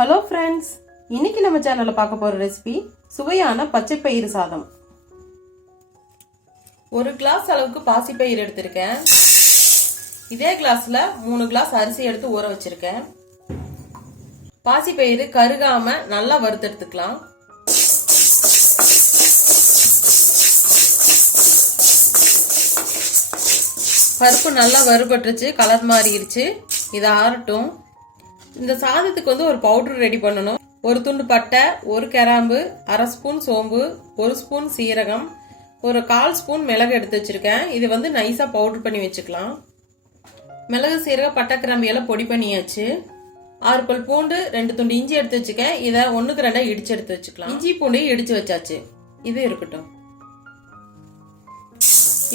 Hello friends, இன்னைக்கு நம்ம சேனல்ல பார்க்க போற ரெசிபி சுவையான பச்சை பயிறு சாதம். ஒரு கிளாஸ் அளவுக்கு பாசி பயிர் எடுத்திருக்கேன். இதே கிளாஸ்ல 3 கிளாஸ் அரிசி எடுத்து ஊற வச்சிருக்கேன். பாசி பயிறு கருகாம நல்லா வறுத்து எடுத்துக்கலாம். பருப்பு நல்லா வறுபட்டுருச்சு, கலர் மாறிடுச்சு. இதை ஆறட்டும். இந்த சாதத்துக்கு ஒரு பவுடர் ரெடி பண்ணணும். ஒரு துண்டு பட்டை, ஒரு கிராம்பு, அரை ஸ்பூன் சோம்பு, ஒரு ஸ்பூன் சீரகம், ஒரு 1/4 ஸ்பூன் மிளகு எடுத்து வச்சிருக்கேன். இது நைஸா பவுடர் பண்ணி வச்சுக்கலாம். மிளகு, சீரகம், பட்டை, கிராம்பு எல்லாம் பொடி பண்ணியாச்சு. 6 பல் பூண்டு, 2 துண்டு இஞ்சி எடுத்து வச்சுக்கேன். இதை 1க்கு 2 இடிச்சு எடுத்து வச்சுக்கலாம். இஞ்சி பூண்டு இடிச்சு வச்சாச்சு. இது இருக்கட்டும்.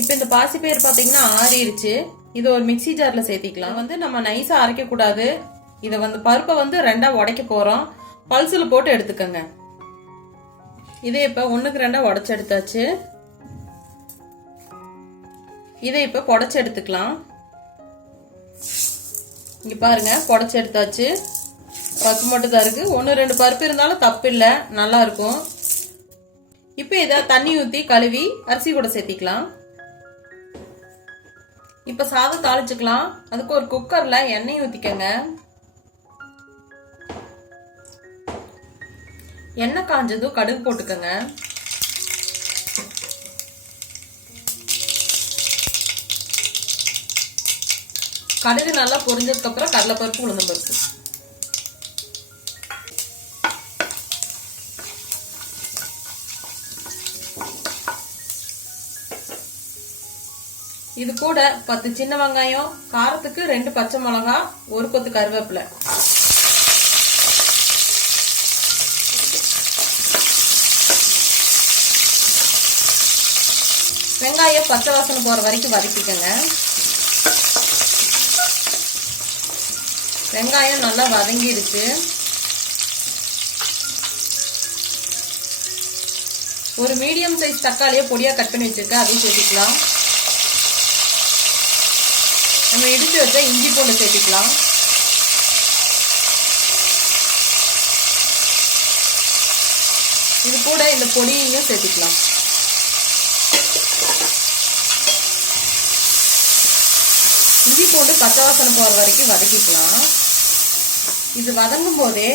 இப்ப இந்த பாசிப்பயிர் பாத்தீங்கன்னா ஆறிடுச்சு. இது ஒரு மிக்சி ஜார்ல சேர்த்திக்கலாம். நம்ம நைஸா அரைக்க கூடாது. இதை பருப்பை 2ஆ உடைக்க போறோம். பல்சுல போட்டு எடுத்துக்கங்க. இதை இப்ப 1க்கு 2ஆ உடைச்சு எடுத்தாச்சு. இதை இப்ப புடைச்சு எடுத்துக்கலாம். இங்க பாருங்க, புடைச்சு எடுத்தாச்சு. பருப்பு மட்டும் தான் இருக்கு. 1-2 பருப்பு இருந்தாலும் தப்பு இல்ல, நல்லா இருக்கும். இப்ப இதை தண்ணி ஊத்தி கழுவி அரிசி கூட சேர்த்திக்கலாம். இப்ப சாதம் தாளிச்சுக்கலாம். அதுக்கு ஒரு குக்கர்ல எண்ணெய் ஊத்திக்கங்க. எண்ணெய் காஞ்சதும் கடுகு போட்டுக்கங்க. கடுகு நல்லா பொரிஞ்சதுக்கு அப்புறம் கடலைப்பருப்பு, உளுந்தம் பருப்பு. இது கூட 10 சின்ன வெங்காயம், காரத்துக்கு 2 பச்சை மிளகா, ஒரு கொத்து கருவேப்பிலை. வெங்காயம் பச்சை வாசனை போற வரைக்கும் வதக்கிக்கங்க. வெங்காயம் நல்லா வதங்கிடுச்சு. ஒரு மீடியம் சைஸ் தக்காளியை பொடியா கட் பண்ணி வச்சிருக்கேன், அதையும் சேர்த்துக்கலாம். நம்ம இடிச்சு வச்ச இஞ்சி பூண்டு சேர்த்துக்கலாம். இது கூட இந்த பொடியையும் சேர்த்துக்கலாம். இஞ்சி பூண்டு பச்சை வாசனை போற வரைக்கும் வதக்கிக்கலாம். இது வதங்கும் போதே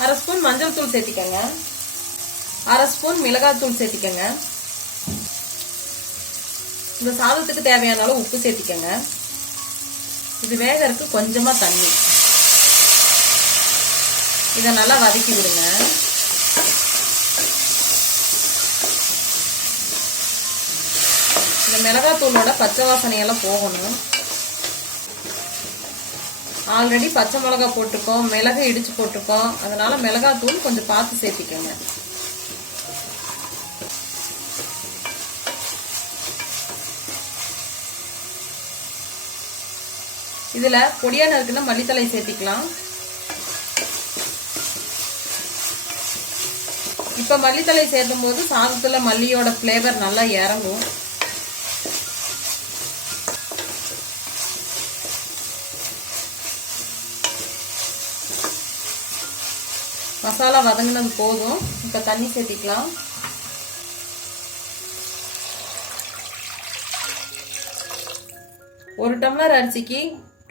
1/2 ஸ்பூன் மஞ்சள் தூள் சேர்த்திக்கங்க. 1/2 ஸ்பூன் மிளகாய் தூள் சேர்த்திக்கங்க. இந்த சாதத்துக்கு தேவையான அளவு உப்பு சேர்த்திக்கங்க. இது வேகறதுக்கு கொஞ்சமா தண்ணி. இதை நல்லா வதக்கி விடுங்க. இந்த மிளகாய் தூளோட பச்சை வாசனையெல்லாம் போகணும். ஆல்ரெடி பச்சை மிளகா போட்டிருக்கோம், மிளகு இடிச்சு போட்டிருக்கோம். அதனால மிளகாய் தூள் கொஞ்சம் பார்த்து சேர்த்திக்கங்க. இதுல பொடியா நறுக்குன மல்லித்தலை சேர்த்திக்கலாம். இப்ப மல்லித்தலை சேர்த்தும் போது சாதத்துல மல்லியோட பிளேவர் நல்லா இறங்கும். மசாலா வதங்கினது போதும். இப்ப தண்ணி சேர்த்திக்கலாம். ஒரு டம்ளர் அரிசிக்கு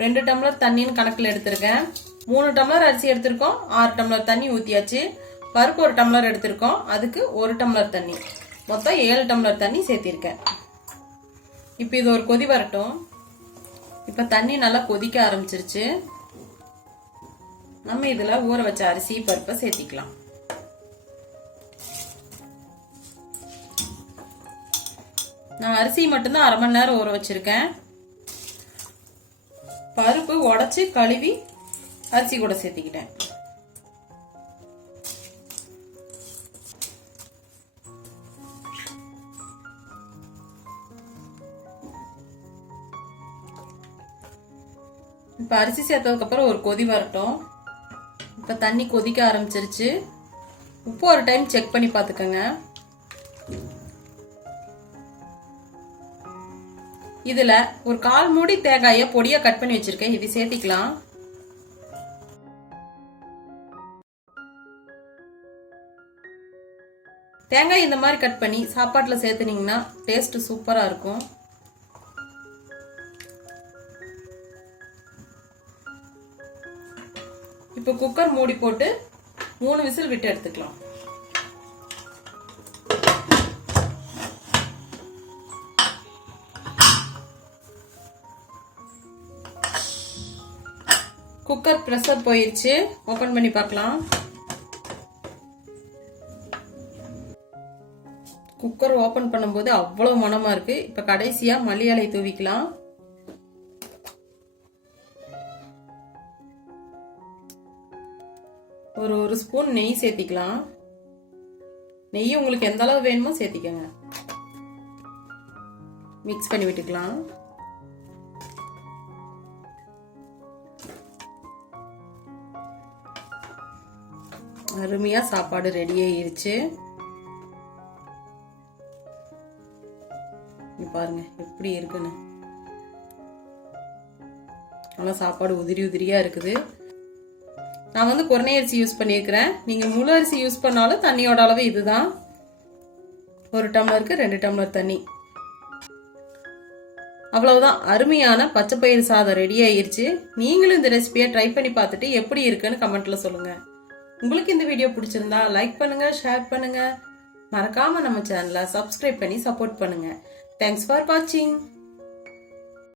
2 டம்ளர் தண்ணின்னு கணக்குல எடுத்திருக்கேன். 3 டம்ளர் அரிசி எடுத்திருக்கோம், 6 டம்ளர் தண்ணி ஊத்தியாச்சு. பருப்பு 1 டம்ளர் எடுத்திருக்கோம், அதுக்கு 1 டம்ளர் தண்ணி, மொத்தம் 7 டம்ளர் தண்ணி சேர்த்திருக்கேன். இப்ப இது ஒரு கொதி வரட்டும். இப்ப தண்ணி நல்லா கொதிக்க ஆரம்பிச்சிருச்சு. நம்ம இதுல ஊற வச்ச அரிசி பருப்பை சேர்த்திக்கலாம். நான் அரிசி மட்டும்தான் 1/2 மணி நேரம் ஊற வச்சிருக்கேன். பருப்பு உடைச்சு கழுவி அரிசி கூட சேர்த்திக்கிட்டேன். இப்ப அரிசி சேர்த்ததுக்கு அப்புறம் ஒரு கொதி வரட்டும். இப்ப தண்ணி கொதிக்க ஆரம்பிச்சிருச்சு. உப்பு ஒரு டைம் செக் பண்ணி பாத்துக்கோங்க. இதுல ஒரு 1/4 மூடி தேங்காயை பொடியா கட் பண்ணி வச்சிருக்கேன். இது சேர்த்திக்கலாம். தேங்காய் இந்த மாதிரி கட் பண்ணி சாப்பாட்டுல சேர்த்துனீங்கன்னா டேஸ்ட் சூப்பரா இருக்கும். இப்போ குக்கர் மூடி போட்டு 3 விசில் விட்டு எடுத்துக்கலாம். குக்கர் பிரஷர் போயிருச்சு. ஓபன் பண்ணி பார்க்கலாம். குக்கர் ஓபன் பண்ணும்போது அவ்வளவு மணமா இருக்கு. இப்ப கடைசியா மல்லி இலை தூவிக்கலாம். ஒரு ஸ்பூன் நெய் சேர்த்திக்கலாம். நெய் உங்களுக்கு எந்த அளவு வேணுமோ சேர்த்திக்கங்க. மிக்ஸ் பண்ணி விட்டுக்கலாம். அருமையா சாப்பாடு ரெடி ஆயிருச்சு. பாருங்க எப்படி இருக்குன்னு. நல்லா சாப்பாடு உதிரி உதிரியா இருக்குது. நான் வந்து குறைந்த அரிசி யூஸ் பண்ணியிருக்கிறேன். நீங்க முழு அரிசி யூஸ் பண்ணாலும் தண்ணியோட அளவு இதுதான். 1 டம்ளருக்கு 2 டம்ளர் தண்ணி. அவ்வளவுதான். அருமையான பச்சை பயிறு சாதம் ரெடி ஆயிருச்சு. நீங்களும் இந்த ரெசிபியை ட்ரை பண்ணி பார்த்துட்டு எப்படி இருக்குன்னு கமெண்ட்ல சொல்லுங்க. உங்களுக்கு இந்த வீடியோ பிடிச்சிருந்தா லைக் பண்ணுங்க, ஷேர் பண்ணுங்க. மறக்காம நம்ம சேனலை சப்ஸ்கிரைப் பண்ணி சப்போர்ட் பண்ணுங்க. தேங்க்ஸ் ஃபார் வாட்சிங்.